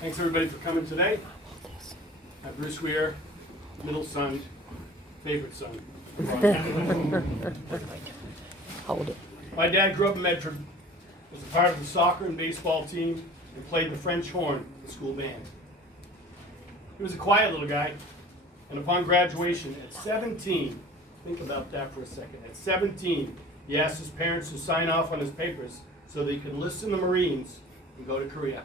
Thanks everybody for coming today. Bruce Whear, middle son, favorite son. Hold it. My dad grew up in Medford, was a part of the soccer and baseball team, and played the French horn in the school band. He was a quiet little guy, and upon graduation at 17, think about that for a second, at 17, he asked his parents to sign off on his papers so that he could enlist in the Marines and go to Korea.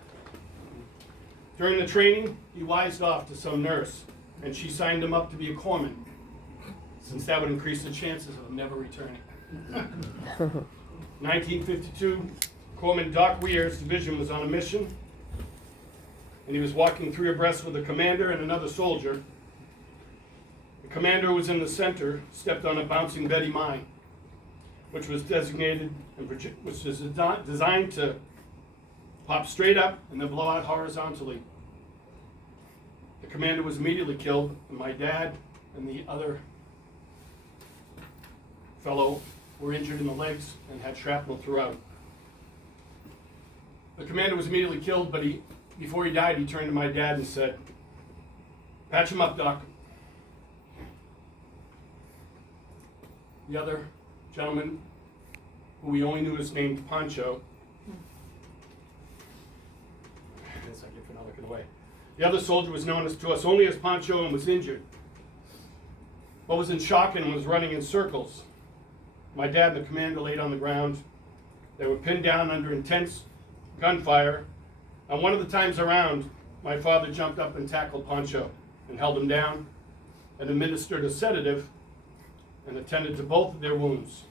During the training, he wised off to some nurse, and she signed him up to be a corpsman, since that would increase the chances of him never returning. 1952, Corpsman Doc Whear's division was on a mission, and he was walking three abreast with a commander and another soldier. The commander who was in the center stepped on a bouncing Betty mine, which was designated and which is designed to pop straight up and then blow out horizontally. The commander was immediately killed, and my dad and the other fellow were injured in the legs and had shrapnel throughout. The commander was immediately killed, but before he died, he turned to my dad and said, "Patch him up, Doc." The other gentleman, who we only knew was named Pancho, the other soldier was known to us only as Pancho and was injured, but was in shock and was running in circles. My dad and the commander laid on the ground. They were pinned down under intense gunfire, and one of the times around, my father jumped up and tackled Pancho and held him down and administered a sedative and attended to both of their wounds.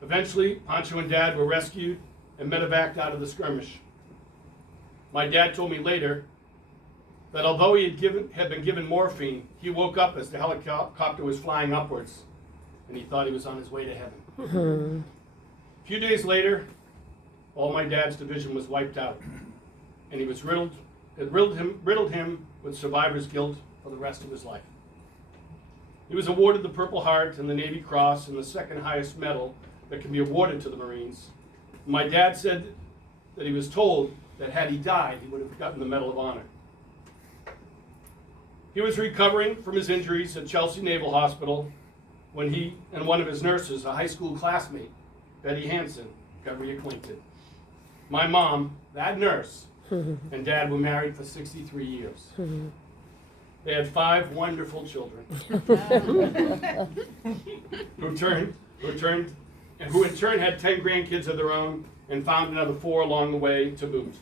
Eventually, Pancho and Dad were rescued and medevaced out of the skirmish. My dad told me later that although he had been given morphine, he woke up as the helicopter was flying upwards, and he thought he was on his way to heaven. A few days later, all my dad's division was wiped out, and he was riddled him with survivor's guilt for the rest of his life. He was awarded the Purple Heart and the Navy Cross, and the second highest medal that can be awarded to the Marines. My dad said that he was told that had he died, he would have gotten the Medal of Honor. He was recovering from his injuries at Chelsea Naval Hospital when he and one of his nurses, a high school classmate, Betty Hansen, got reacquainted. My mom, that nurse, and Dad were married for 63 years. They had 5 wonderful children who in turn had 10 grandkids of their own and found another 4 along the way to boot.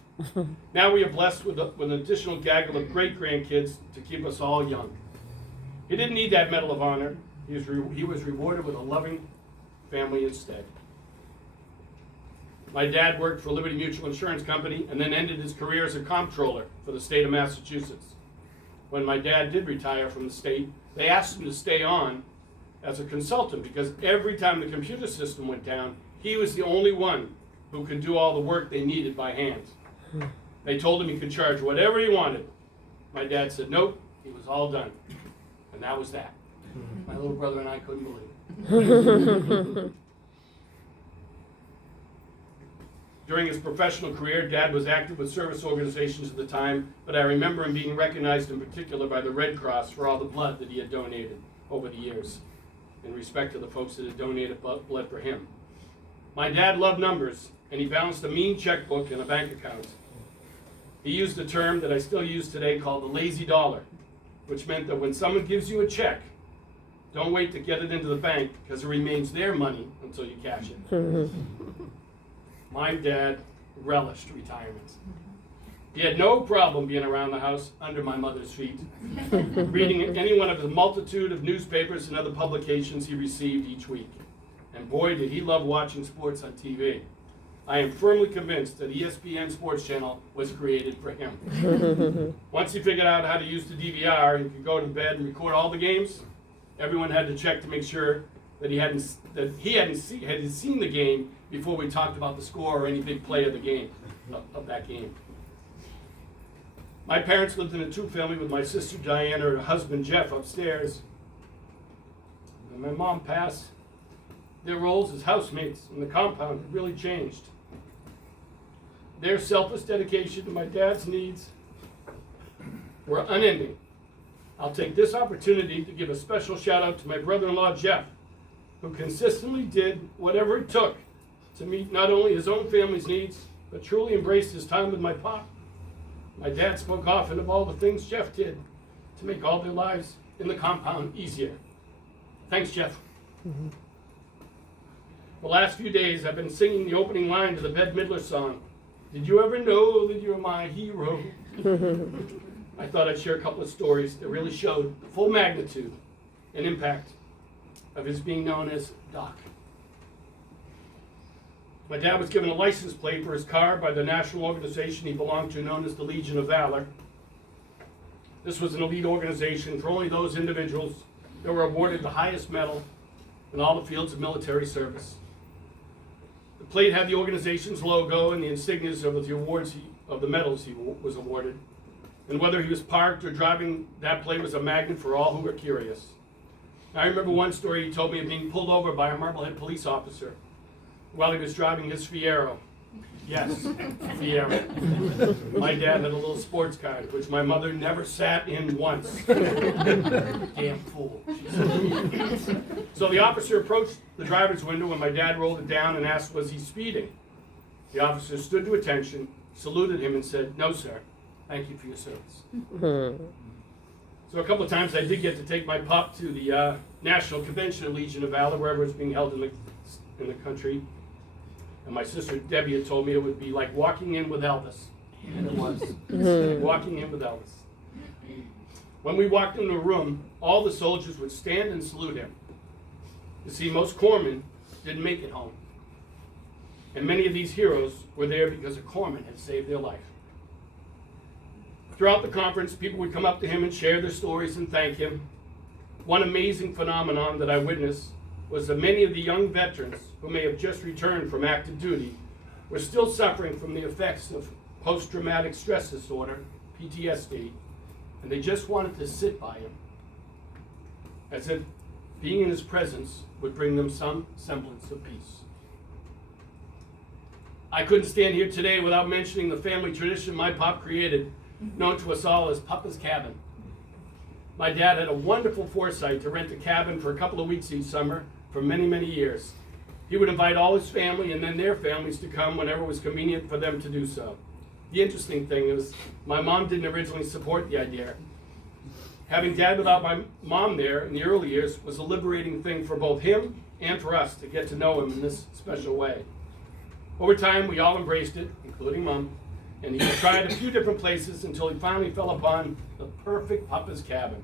Now we are blessed with an additional gaggle of great-grandkids to keep us all young. He didn't need that Medal of Honor. He was rewarded with a loving family instead. My dad worked for Liberty Mutual Insurance Company and then ended his career as a comptroller for the state of Massachusetts. When my dad did retire from the state, they asked him to stay on as a consultant because every time the computer system went down, he was the only one who could do all the work they needed by hand. They told him he could charge whatever he wanted. My dad said nope, he was all done. And that was that. My little brother and I couldn't believe it. During his professional career, Dad was active with service organizations at the time, but I remember him being recognized in particular by the Red Cross for all the blood that he had donated over the years, in respect to the folks that had donated blood for him. My dad loved numbers, and he balanced a mean checkbook and a bank account. He used a term that I still use today called the lazy dollar, which meant that when someone gives you a check, don't wait to get it into the bank because it remains their money until you cash it. My dad relished retirement. He had no problem being around the house under my mother's feet, reading any one of the multitude of newspapers and other publications he received each week. And boy, did he love watching sports on TV. I am firmly convinced that ESPN Sports Channel was created for him. Once he figured out how to use the DVR and could go to bed and record all the games, everyone had to check to make sure that he hadn't seen the game before we talked about the score or any big play of the game, of that game. My parents lived in a 2-family with my sister Diana and her husband Jeff upstairs. When my mom passed, their roles as housemates in the compound had really changed. Their selfless dedication to my dad's needs were unending. I'll take this opportunity to give a special shout out to my brother-in-law, Jeff, who consistently did whatever it took to meet not only his own family's needs, but truly embraced his time with my pop. My dad spoke often of all the things Jeff did to make all their lives in the compound easier. Thanks, Jeff. Mm-hmm. The last few days, I've been singing the opening line to the Bette Midler song, "Did you ever know that you're my hero?" I thought I'd share a couple of stories that really showed the full magnitude and impact of his being known as Doc. My dad was given a license plate for his car by the national organization he belonged to, known as the Legion of Valor. This was an elite organization for only those individuals that were awarded the highest medal in all the fields of military service. The plate had the organization's logo and the insignias of the awards of the medals he was awarded. And whether he was parked or driving, that plate was a magnet for all who were curious. I remember one story he told me of being pulled over by a Marblehead police officer while he was driving his Fiero. Yes, Fiero. My dad had a little sports car, which my mother never sat in once. Damn fool. So the officer approached the driver's window when my dad rolled it down and asked, was he speeding? The officer stood to attention, saluted him, and said, "No, sir. Thank you for your service." So a couple of times I did get to take my pup to the National Convention of Legion of Valor, wherever it's being held in the country. And my sister Debbie had told me it would be like walking in with Elvis. And it was. Like walking in with Elvis. When we walked into a room, all the soldiers would stand and salute him. You see, most corpsmen didn't make it home. And many of these heroes were there because a corpsman had saved their life. Throughout the conference, people would come up to him and share their stories and thank him. One amazing phenomenon that I witnessed was that many of the young veterans who may have just returned from active duty were still suffering from the effects of post-traumatic stress disorder, PTSD, and they just wanted to sit by him, as if being in his presence would bring them some semblance of peace. I couldn't stand here today without mentioning the family tradition my pop created, known to us all as Papa's Cabin. My dad had a wonderful foresight to rent a cabin for a couple of weeks each summer for many, many years. He would invite all his family and then their families to come whenever it was convenient for them to do so. The interesting thing is, my mom didn't originally support the idea. Having dad without my mom there in the early years was a liberating thing for both him and for us to get to know him in this special way. Over time, we all embraced it, including Mom, and he tried a few different places until he finally fell upon the perfect Papa's Cabin.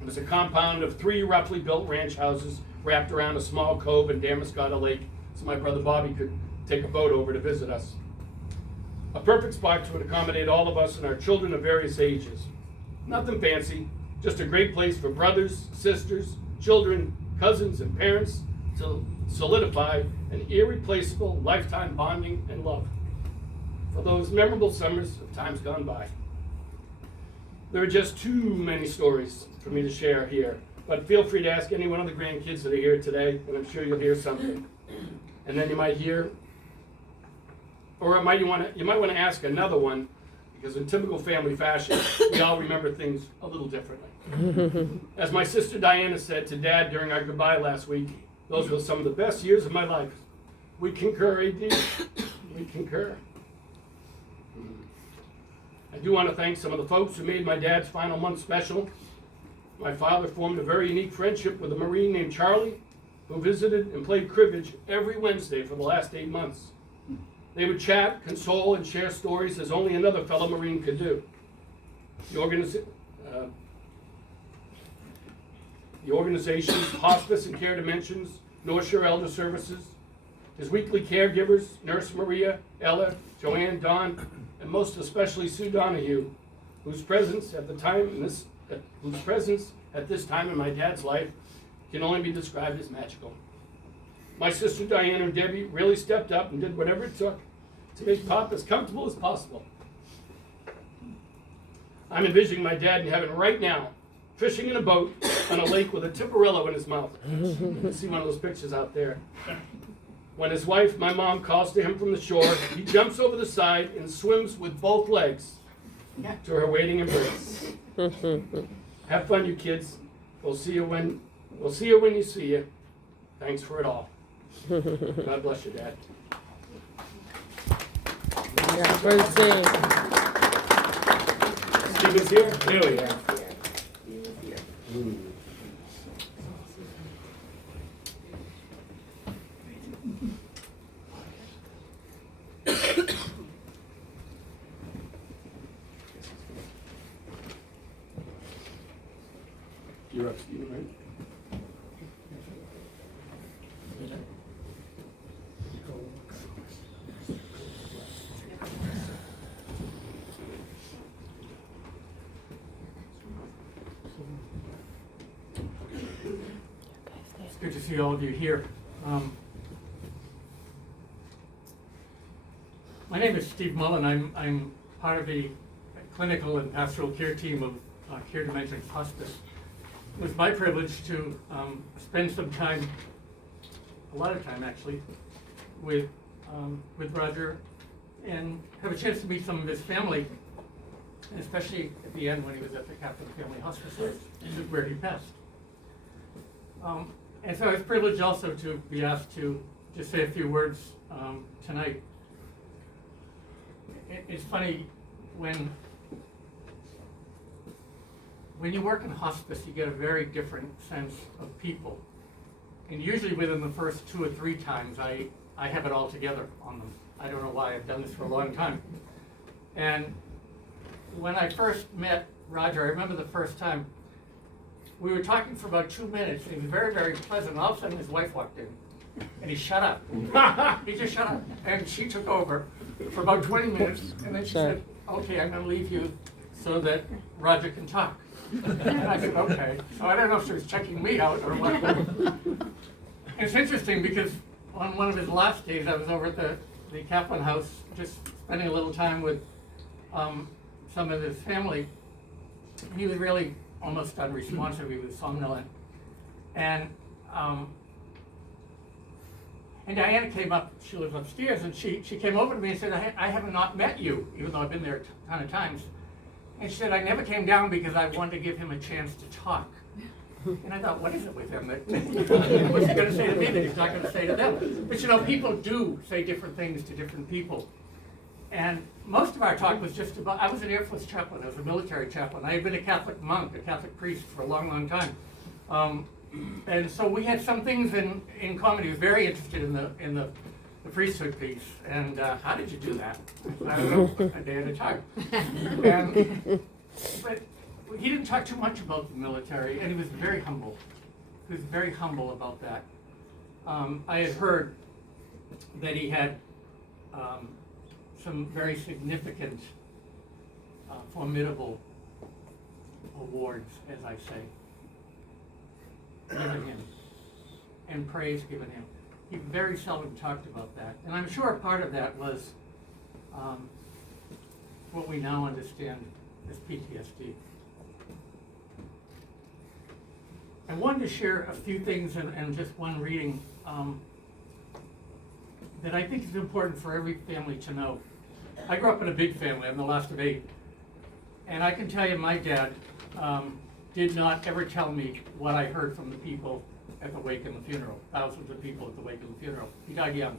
It was a compound of 3 roughly built ranch houses wrapped around a small cove in Damariscotta Lake, so my brother Bobby could take a boat over to visit us. A perfect spot to accommodate all of us and our children of various ages. Nothing fancy, just a great place for brothers, sisters, children, cousins, and parents to solidify an irreplaceable lifetime bonding and love for those memorable summers of times gone by. There are just too many stories for me to share here, but feel free to ask any one of the grandkids that are here today, and I'm sure you'll hear something. And then you might hear, or you might want to ask another one, because in typical family fashion, we all remember things a little differently. As my sister Diana said to Dad during our goodbye last week, those were some of the best years of my life. We concur, AD. We concur. I do want to thank some of the folks who made my dad's final month special. My father formed a very unique friendship with a Marine named Charlie, who visited and played cribbage every Wednesday for the last 8 months. They would chat, console, and share stories as only another fellow Marine could do. The organization's hospice and care dimensions, North Shore Elder Services, his weekly caregivers, Nurse Maria, Ella, Joanne, Dawn, and most especially Sue Donahue, whose presence at this time in my dad's life can only be described as magical. My sister Diana and Debbie really stepped up and did whatever it took to make Pop as comfortable as possible. I'm envisioning my dad in heaven right now, fishing in a boat on a lake with a Tiparillo in his mouth. You can see one of those pictures out there. When his wife, my mom, calls to him from the shore, he jumps over the side and swims with both legs to her waiting embrace. Have fun, you kids. We'll see you when you see you. Thanks for it all. God bless you, Dad. Yeah, first thing. Stephen's here? There we are. You're up, Stephen, right? It's good to see all of you here. My name is Steve Mullen. I'm part of the clinical and pastoral care team of Care Dimensions Hospice. It was my privilege to spend some time, a lot of time actually, with Roger and have a chance to meet some of his family, especially at the end when he was at the Catholic Family Hospice, where he passed. And so I was privileged also to be asked to just say a few words tonight. It's funny, when you work in hospice, you get a very different sense of people. And usually within the first 2 or 3 times, I have it all together on them. I don't know why, I've done this for a long time. And when I first met Roger, I remember the first time, we were talking for about 2 minutes, and he was very, very pleasant. All of a sudden, his wife walked in, and he shut up. He just shut up. And she took over for about 20 minutes, and then she said, okay, I'm going to leave you so that Roger can talk. And I said, okay. So I don't know if she was checking me out or what. It's interesting because on one of his last days, I was over at the Kaplan house, just spending a little time with some of his family. He was really almost unresponsive. He was somnolent. And Diana came up, she lives upstairs, and she came over to me and said, I have not met you, even though I've been there a ton of times. And she said, I never came down because I wanted to give him a chance to talk. And I thought, what is it with him? What's he going to say to me that he's not going to say to them? But you know, people do say different things to different people. And most of our talk was just about, I was an Air Force chaplain, I was a military chaplain. I had been a Catholic monk, a Catholic priest for a long, long time. And so we had some things in common. He was very interested in the priesthood piece. And how did you do that? I don't know, a day at a time. But he didn't talk too much about the military, and he was very humble. He was very humble about that. I had heard that he had some very significant, formidable awards, as I say, given him, and praise given him. He very seldom talked about that. And I'm sure part of that was what we now understand as PTSD. I wanted to share a few things and just one reading that I think is important for every family to know. I grew up in a big family. I'm the last of 8. And I can tell you my dad did not ever tell me what I heard from the people at the wake and the funeral, thousands of people at the wake and the funeral. He died young.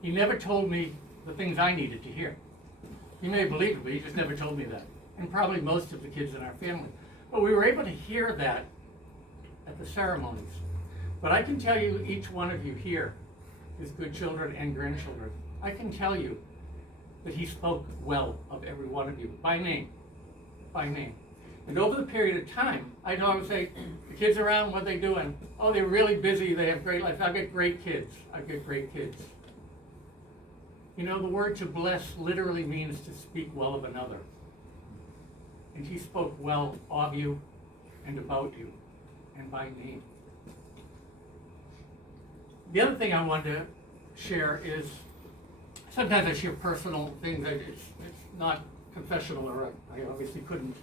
He never told me the things I needed to hear. He may have believed it, but he just never told me that. And probably most of the kids in our family. But we were able to hear that at the ceremonies. But I can tell you, each one of you here is good children and grandchildren. I can tell you that he spoke well of every one of you, by name, by name. And over the period of time, I know I would say, the kids around, what are they doing? Oh, they're really busy, they have great lives. I've got great kids. I've got great kids. You know, the word to bless literally means to speak well of another. And he spoke well of you and about you and by name. The other thing I wanted to share is, sometimes I share personal things. It's not confessional, or I obviously couldn't.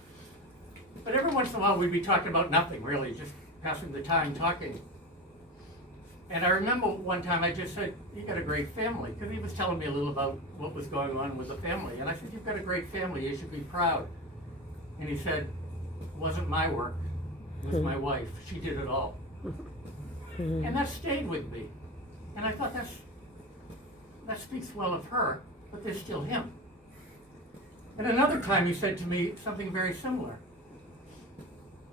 But every once in a while we'd be talking about nothing, really, just passing the time talking. And I remember one time I just said, "You got a great family," because he was telling me a little about what was going on with the family. And I said, "You've got a great family, you should be proud." And he said, "It wasn't my work, it was my wife. She did it all." And that stayed with me. And I thought that speaks well of her, but there's still him. And another time he said to me something very similar.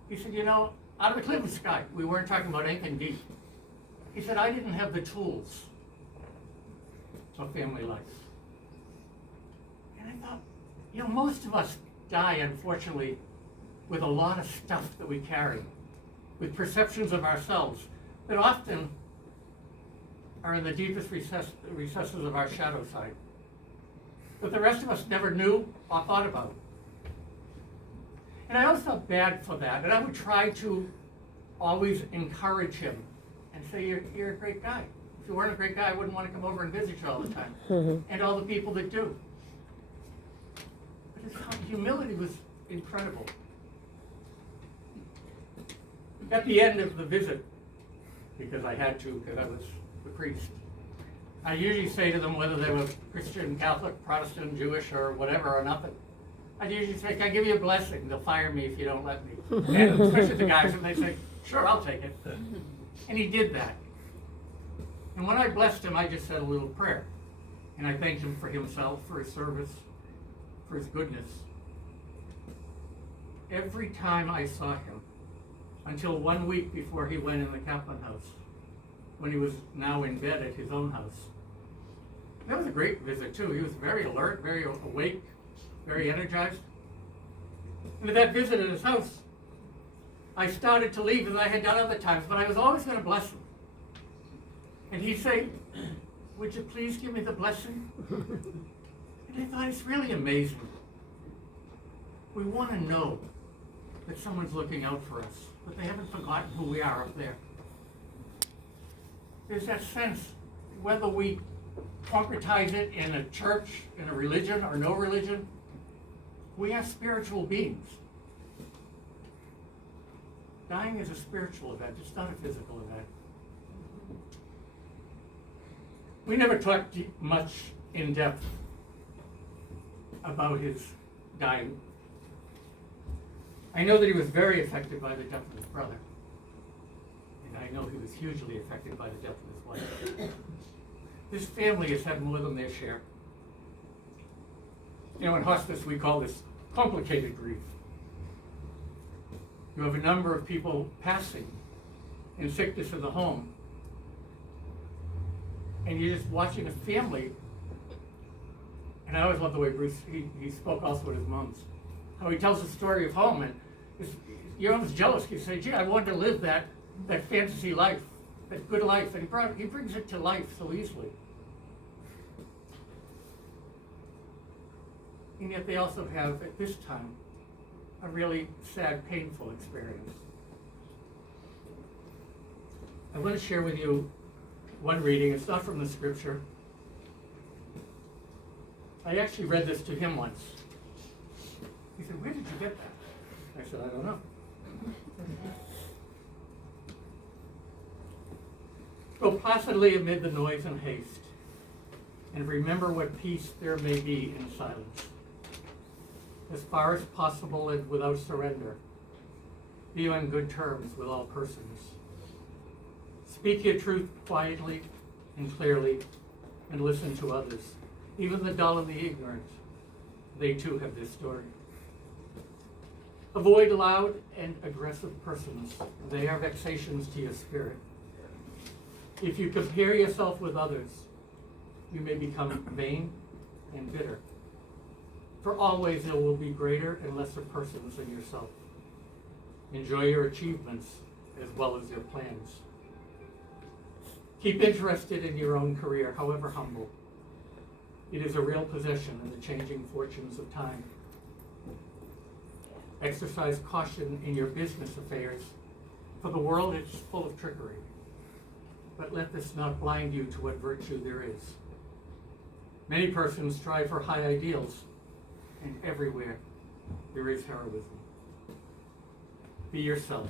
He said, "You know, out of the clear sky, we weren't talking about anything deep." He said, "I didn't have the tools of family life." And I thought, you know, most of us die, unfortunately, with a lot of stuff that we carry, with perceptions of ourselves that often are in the deepest recesses of our shadow side, that the rest of us never knew or thought about. And I always felt bad for that, and I would try to always encourage him and say, you're a great guy. If you weren't a great guy, I wouldn't want to come over and visit you all the time. And all the people that do. But his humility was incredible. At the end of the visit, because I had to, because I was the priest, I usually say to them, whether they were Christian, Catholic, Protestant, Jewish, or whatever, or nothing, I'd usually say, "Can I give you a blessing?" They'll fire me if you don't let me. And especially the guys, and they say, "Sure, I'll take it." And he did that. And when I blessed him, I just said a little prayer. And I thanked him for himself, for his service, for his goodness. Every time I saw him, until 1 week before he went in the Kaplan house, when he was now in bed at his own house. That was a great visit too. He was very alert, very awake, very energized. And at that visit at his house, I started to leave as I had done other times, but I was always going to bless him. And he'd say, "Would you please give me the blessing?" And I thought, it's really amazing. We want to know that someone's looking out for us, but they haven't forgotten who we are up there. There's that sense, whether we concretize it in a church, in a religion, or no religion, we are spiritual beings. Dying is a spiritual event, it's not a physical event. We never talked much in depth about his dying. I know that he was very affected by the death of his brother. And I know he was hugely affected by the death of his wife. This family has had more than their share. You know, in hospice we call this complicated grief. You have a number of people passing in sickness in the home. And you're just watching a family. And I always love the way Bruce, he spoke also with his mom's. How he tells the story of home, and you're almost jealous. You say, "Gee, I wanted to live that fantasy life, that good life," and he brings it to life so easily. And yet they also have, at this time, a really sad, painful experience. I want to share with you one reading. It's not from the scripture. I actually read this to him once. He said, "Where did you get that?" I said, "I don't know." Go placidly amid the noise and haste, and remember what peace there may be in silence. As far as possible and without surrender, be on good terms with all persons. Speak your truth quietly and clearly, and listen to others, even the dull and the ignorant. They too have this story. Avoid loud and aggressive persons. They are vexations to your spirit. If you compare yourself with others, you may become vain and bitter. For always there will be greater and lesser persons than yourself. Enjoy your achievements as well as your plans. Keep interested in your own career, however humble. It is a real possession in the changing fortunes of time. Exercise caution in your business affairs, for the world is full of trickery. But let this not blind you to what virtue there is. Many persons strive for high ideals, and everywhere there is heroism. Be yourself.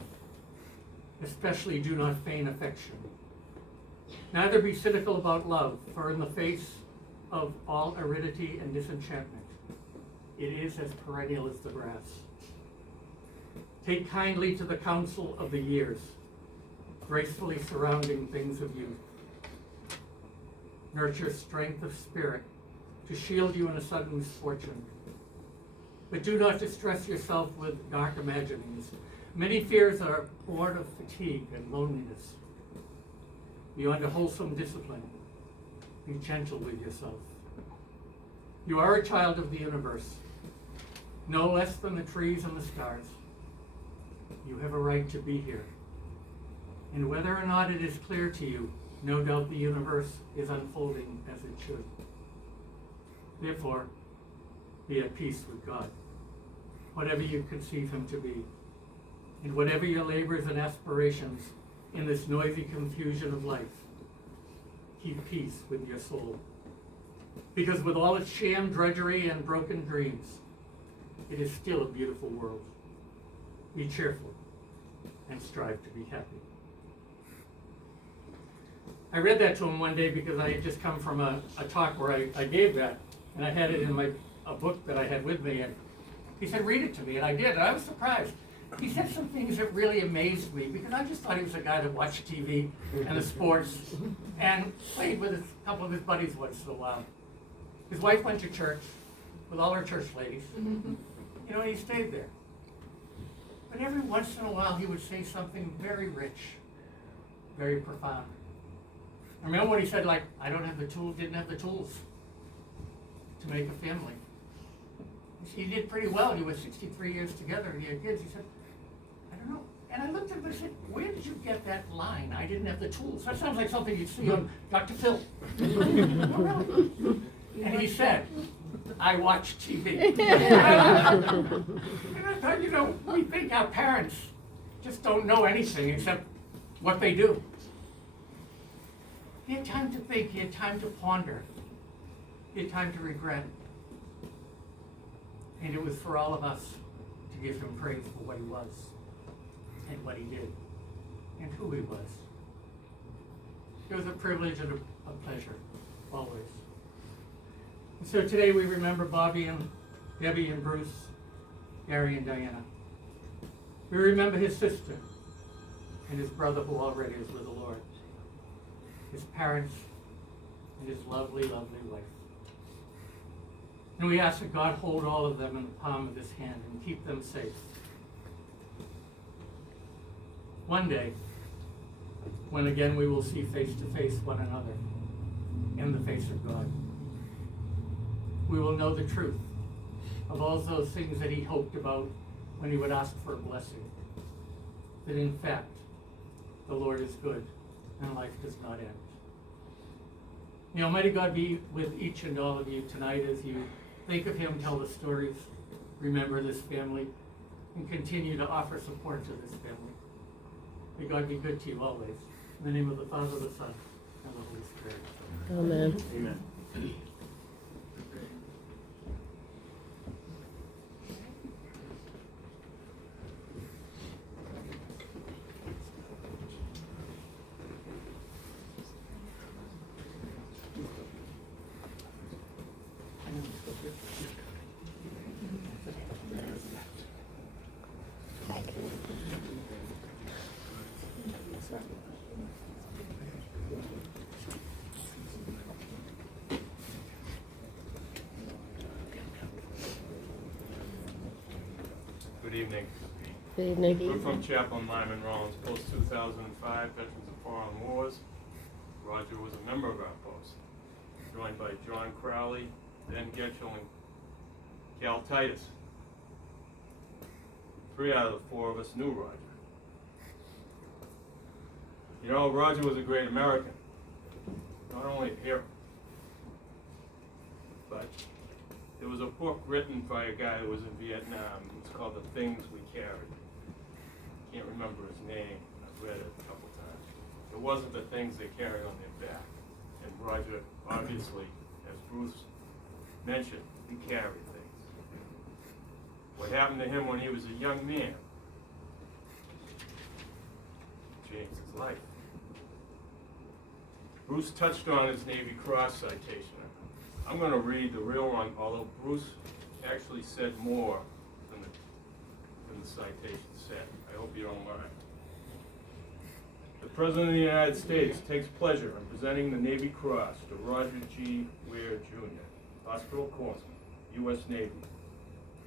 Especially do not feign affection. Neither be cynical about love, for in the face of all aridity and disenchantment, it is as perennial as the grass. Take kindly to the counsel of the years, gracefully surrounding things of youth. Nurture strength of spirit to shield you in a sudden misfortune. But do not distress yourself with dark imaginings. Many fears are born of fatigue and loneliness. Be under wholesome discipline. Be gentle with yourself. You are a child of the universe, no less than the trees and the stars. You have a right to be here. And whether or not it is clear to you, no doubt the universe is unfolding as it should. Therefore, be at peace with God, whatever you conceive him to be, and whatever your labors and aspirations in this noisy confusion of life, keep peace with your soul. Because with all its sham drudgery and broken dreams, it is still a beautiful world. Be cheerful and strive to be happy. I read that to him one day because I had just come from a talk where I gave that, and I had it in a book that I had with me, and he said, read it to me, and I did, and I was surprised. He said some things that really amazed me, because I just thought he was a guy that watched TV and the sports, and played with a couple of his buddies once in a while. His wife went to church with all her church ladies, and he stayed there. But every once in a while, he would say something very rich, very profound. I remember when he said, like, I don't have the tools, didn't have the tools to make a family. He did pretty well. He was 63 years together, and he had kids. He said, I don't know. And I looked at him and said, where did you get that line? I didn't have the tools. That sounds like something you'd see on Dr. Phil. And he said, I watch TV. And I thought, we think our parents just don't know anything except what they do. He had time to think. He had time to ponder. He had time to regret. And it was for all of us to give him praise for what he was and what he did and who he was. It was a privilege and a pleasure, always. And so today we remember Bobby and Debbie and Bruce, Gary and Diana. We remember his sister and his brother who already is with the Lord, his parents, and his lovely, lovely wife. And we ask that God hold all of them in the palm of his hand and keep them safe. One day, when again we will see face to face one another in the face of God, we will know the truth of all those things that he hoped about when he would ask for a blessing. That in fact, the Lord is good and life does not end. May Almighty God be with each and all of you tonight as you think of him, tell the stories, remember this family, and continue to offer support to this family. May God be good to you always. In the name of the Father, the Son, and the Holy Spirit. Amen. Amen. Good evening. Good evening. We're from Chaplain Lyman Rollins, post 2005, Veterans of Foreign Wars. Roger was a member of our post, joined by John Crowley, Ben Getchell, and Cal Titus. 3 out of the 4 of us knew Roger. Roger was a great American, not only a hero, but there was a book written by a guy who was in Vietnam. It's called The Things We Carried. Can't remember his name. I've read it a couple times. It wasn't the things they carried on their back. And Roger, obviously, as Bruce mentioned, he carried things. What happened to him when he was a young man changed his life. Bruce touched on his Navy Cross citation. I'm going to read the real one, although Bruce actually said more than the citation said. I hope you don't mind. The President of the United States takes pleasure in presenting the Navy Cross to Roger G. Whear, Jr., Hospital Corpsman, U.S. Navy,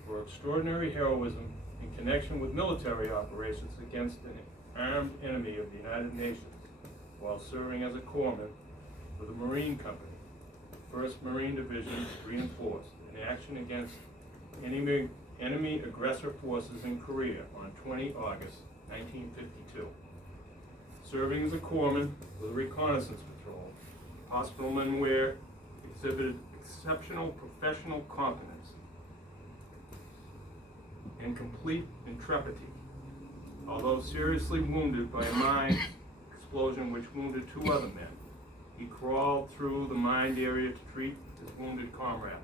for extraordinary heroism in connection with military operations against an armed enemy of the United Nations while serving as a corpsman with the Marine Company, 1st Marine Division, Reinforced, in action against enemy aggressor forces in Korea on 20 August 1952. Serving as a corpsman with a reconnaissance patrol, Hospitalman Whear exhibited exceptional professional competence and complete intrepidity. Although seriously wounded by a mine explosion which wounded 2 other men, he crawled through the mined area to treat his wounded comrades.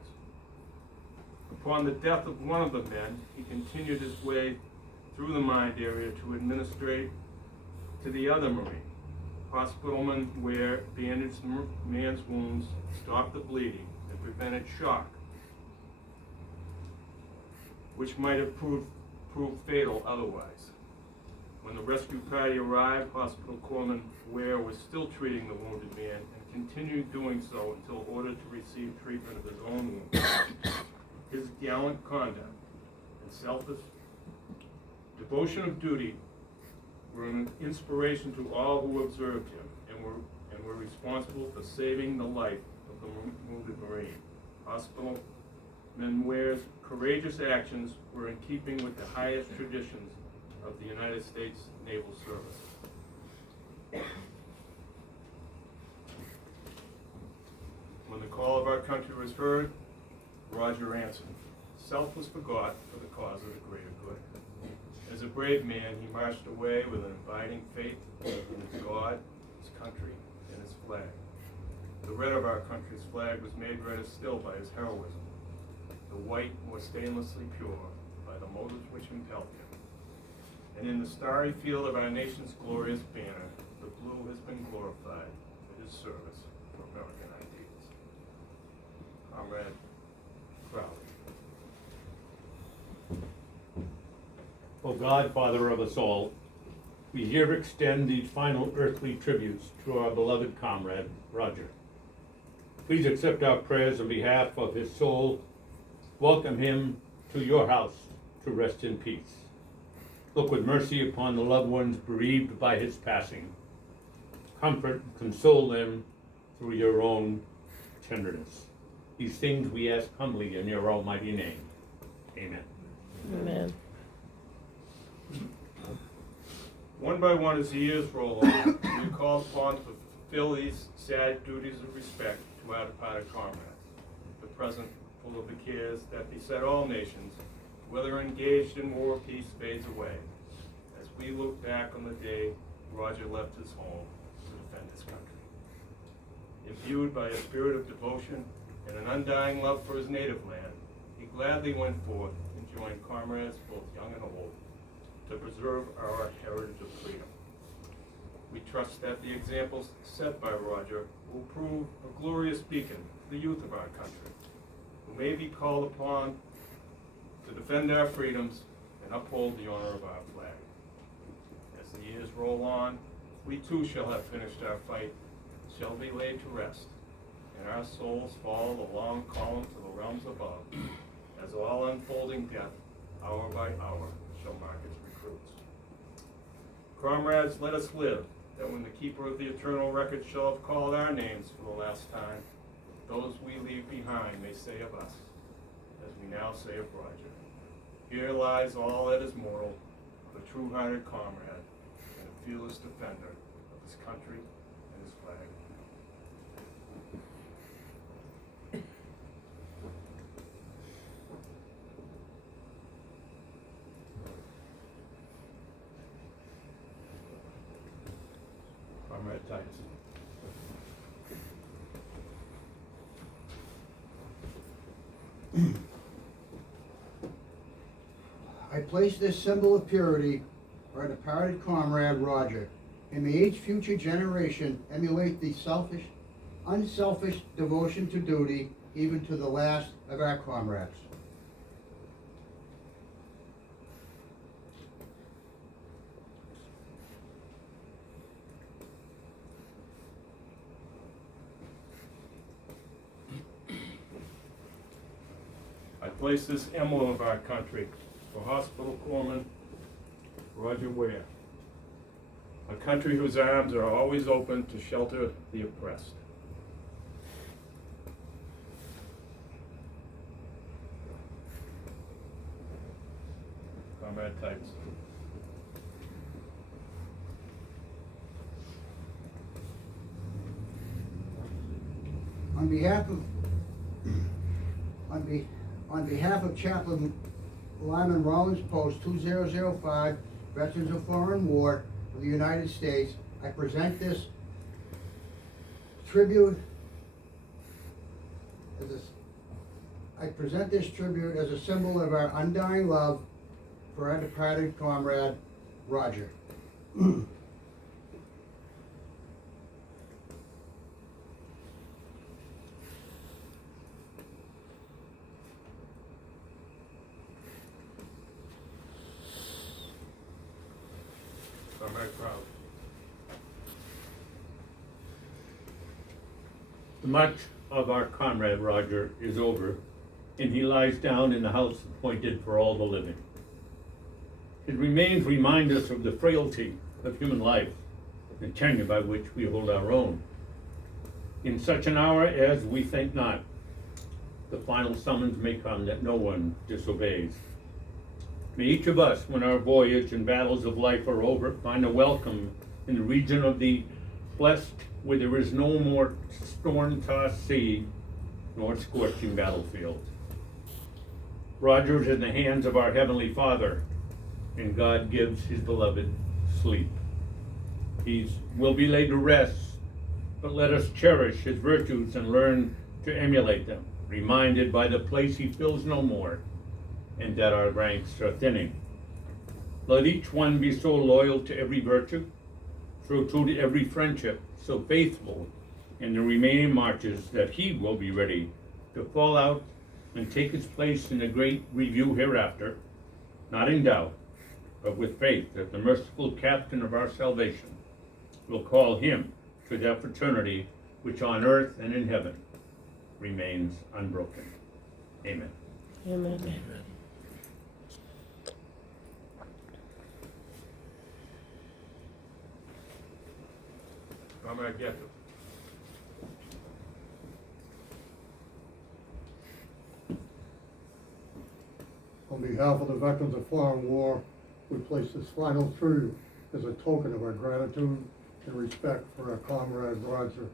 Upon the death of one of the men, he continued his way through the mined area to administrate to the other Marine. Hospitalman Whear bandaged the man's wounds, stopped the bleeding, and prevented shock, which might have proved fatal otherwise. When the rescue party arrived, Hospital Corpsman Whear was still treating the wounded man and continued doing so until ordered to receive treatment of his own wounds. His gallant conduct and selfless devotion of duty were an inspiration to all who observed him and were responsible for saving the life of the wounded Marine. Hospitalman Whear's courageous actions were in keeping with the highest traditions of the United States Naval Service. When the call of our country was heard, Roger answered. Self was forgot for the cause of the greater good. As a brave man, he marched away with an abiding faith in his God, his country, and his flag. The red of our country's flag was made redder still by his heroism, the white more stainlessly pure by the motives which impelled him. And in the starry field of our nation's glorious banner, the blue has been glorified for his service for American ideals. Comrade Crowley. O God, Father of us all, we here extend these final earthly tributes to our beloved comrade, Roger. Please accept our prayers on behalf of his soul. Welcome him to your house to rest in peace. Look with mercy upon the loved ones bereaved by his passing. Comfort and console them through your own tenderness. These things we ask humbly in your almighty name. Amen. Amen. One by one, as the years roll on, we are called upon to fulfill these sad duties of respect to our departed comrades. The present, full of the cares that beset all nations, whether engaged in war or peace, fades away, as we look back on the day Roger left his home to defend his country. Imbued by a spirit of devotion and an undying love for his native land, he gladly went forth and joined comrades both young and old to preserve our heritage of freedom. We trust that the examples set by Roger will prove a glorious beacon to the youth of our country, who may be called upon to defend our freedoms and uphold the honor of our flag. As the years roll on, we too shall have finished our fight, shall be laid to rest, and our souls follow the long column to the realms above, as all unfolding death, hour by hour, shall mark its recruits. Comrades, let us live, that when the keeper of the eternal record shall have called our names for the last time, those we leave behind may say of us, as we now say of Roger, here lies all that is mortal of a true-hearted comrade and a fearless defender of his country and his flag. Comrade Tyson. I place this symbol of purity for our departed comrade Roger and may each future generation emulate the unselfish devotion to duty, even to the last of our comrades. I place this emblem of our country for Hospital Corpsman Roger Whear, a country whose arms are always open to shelter the oppressed. Comrade Types. On behalf of Chaplain Lyman Rollins Post 2005, Veterans of Foreign War of the United States, I present this tribute as a symbol of our undying love for our departed comrade, Roger. Comrade Proud. The march of our comrade Roger is over, and he lies down in the house appointed for all the living. His remains remind us of the frailty of human life, the tenure by which we hold our own. In such an hour as we think not, the final summons may come that no one disobeys. May each of us, when our voyage and battles of life are over, find a welcome in the region of the blessed, where there is no more storm-tossed sea nor scorching battlefield. Roger is in the hands of our Heavenly Father, and God gives his beloved sleep. He will be laid to rest, but let us cherish his virtues and learn to emulate them, reminded by the place he fills no more, and that our ranks are thinning. Let each one be so loyal to every virtue, so true to every friendship, so faithful in the remaining marches, that he will be ready to fall out and take his place in the great review hereafter, not in doubt, but with faith that the merciful captain of our salvation will call him to that fraternity which on earth and in heaven remains unbroken. Amen. Amen. Comrade Gethel. On behalf of the Veterans of Foreign War, we place this final tribute as a token of our gratitude and respect for our comrade Roger